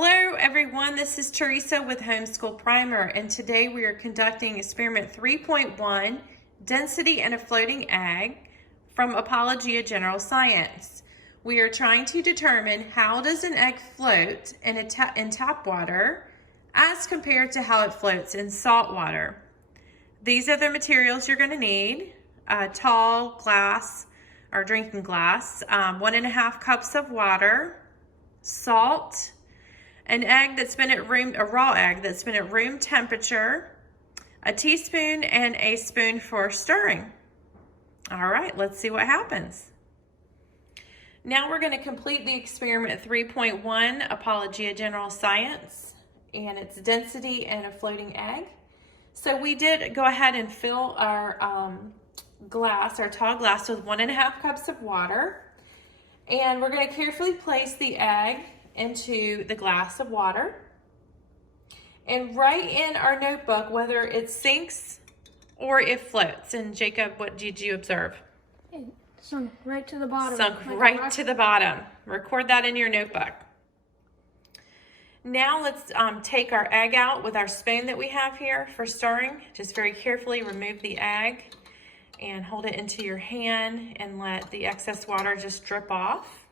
Hello everyone, this is Teresa with Homeschool Primer, and today we are conducting experiment 3.1, Density in a Floating Egg from Apologia General Science. We are trying to determine how does an egg float in tap water as compared to how it floats in salt water. These are the materials you're going to need: a tall glass or drinking glass, 1.5 cups of water, salt, an egg that's been at a raw egg that's been at room temperature, a teaspoon, and a spoon for stirring. All right, let's see what happens. Now we're going to complete the experiment 3.1, Apologia General Science, and it's density in a floating egg. So we did go ahead and fill our glass, our tall glass, with 1.5 cups of water, and we're going to carefully place the egg into the glass of water and write in our notebook whether it sinks or it floats. And Jacob, what did you observe? It sunk right to the bottom. Sunk right to the bottom. Record that in your notebook. Now let's take our egg out with our spoon that we have here for stirring. Just very carefully remove the egg and hold it into your hand and let the excess water just drip off.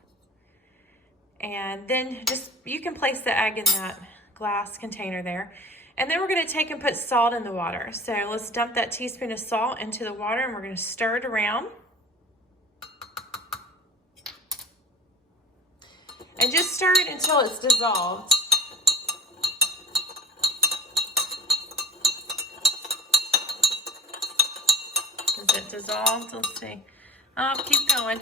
And then you can place the egg in that glass container there. And then we're going to take and put salt in the water. So let's dump that teaspoon of salt into the water, and we're going to stir it around. And just stir it until it's dissolved. Is it dissolved? Let's see. Oh, keep going.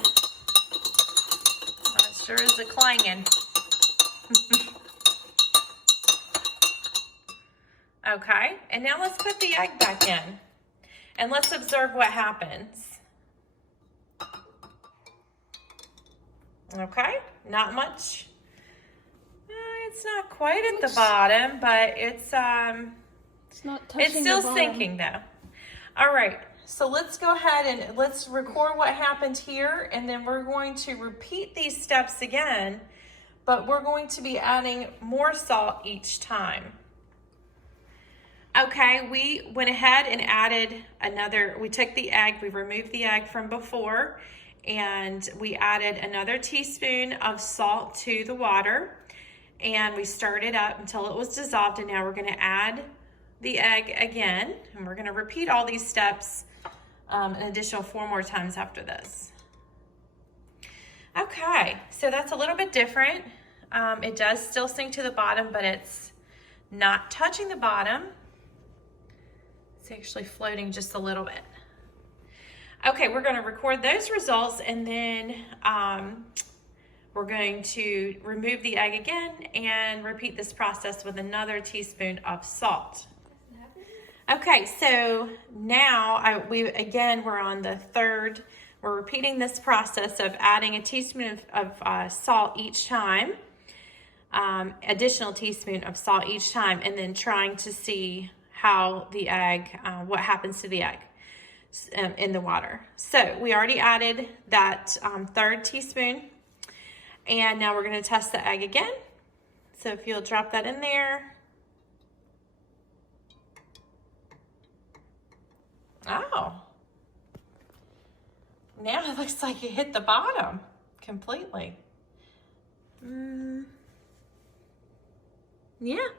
Sure is a clanging. Okay, and now let's put the egg back in and let's observe what happens. Okay, not much. It's not quite at the bottom, but it's not touching it's still the bottom. sinking though. All right. So let's go ahead and let's record what happened here, and then we're going to repeat these steps again, but we're going to be adding more salt each time. Okay, we went ahead and added we took the egg, we removed the egg from before, and we added another teaspoon of salt to the water, and we stirred it up until it was dissolved, and now we're going to add the egg again, and we're going to repeat all these steps an additional 4 more times after this. Okay, so that's a little bit different. It does still sink to the bottom, but it's not touching the bottom. It's actually floating just a little bit. Okay, we're going to record those results, and then we're going to remove the egg again and repeat this process with another teaspoon of salt. Okay, so now we're on the third. We're repeating this process of adding a teaspoon of salt each time, additional teaspoon of salt each time, and then trying to see how the egg, what happens to the egg in the water. So we already added that third teaspoon, and now we're going to test the egg again. So if you'll drop that in there. Oh, now it looks like it hit the bottom completely. Yeah,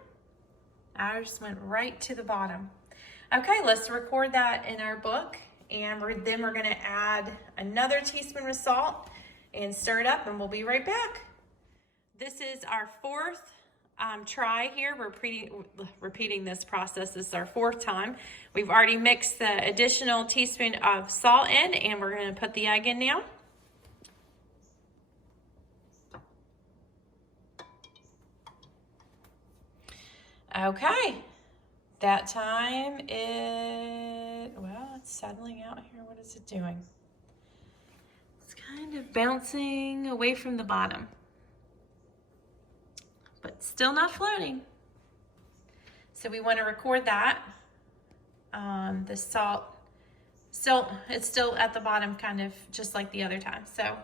ours went right to the bottom. Okay, let's record that in our book, and then we're going to add another teaspoon of salt and stir it up, and we'll be right back. This is our fourth try here. We're repeating this process. This is our 4th time. We've already mixed the additional teaspoon of salt in, and we're going to put the egg in now. Okay, that time it's settling out here. What is it doing? It's kind of bouncing away from the bottom, but still not floating. So we want to record that. The salt, it's still at the bottom, kind of just like the other time. So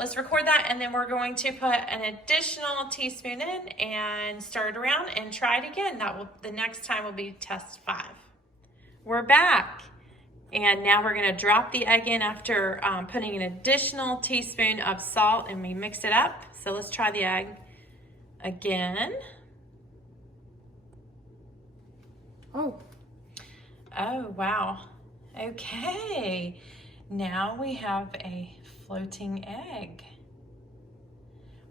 let's record that, and then we're going to put an additional teaspoon in and stir it around and try it again. The next time will be test 5. We're back. And now we're gonna drop the egg in after putting an additional teaspoon of salt, and we mix it up. So let's try the egg again. Oh. Oh, wow. Okay. Now we have a floating egg.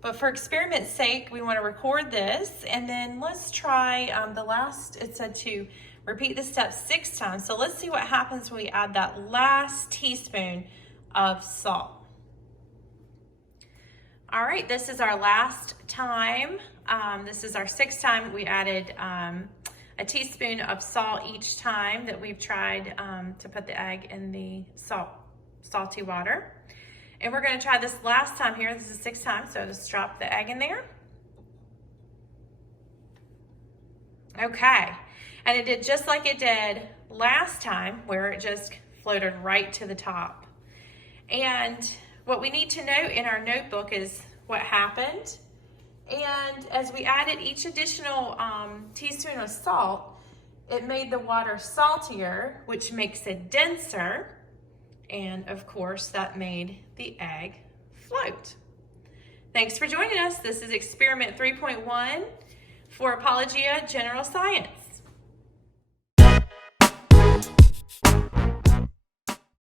But for experiment's sake, we want to record this, and then let's try the last. It said to repeat the step 6 times. So let's see what happens when we add that last teaspoon of salt. All right, this is our last time. This is our 6th time. We added a teaspoon of salt each time that we've tried to put the egg in the salty water. And we're gonna try this last time here. This is the 6th time, so just drop the egg in there. Okay, and it did just like it did last time, where it just floated right to the top. And what we need to note in our notebook is what happened. And as we added each additional teaspoon of salt, it made the water saltier, which makes it denser. And of course, that made the egg float. Thanks for joining us. This is experiment 3.1 for Apologia General Science.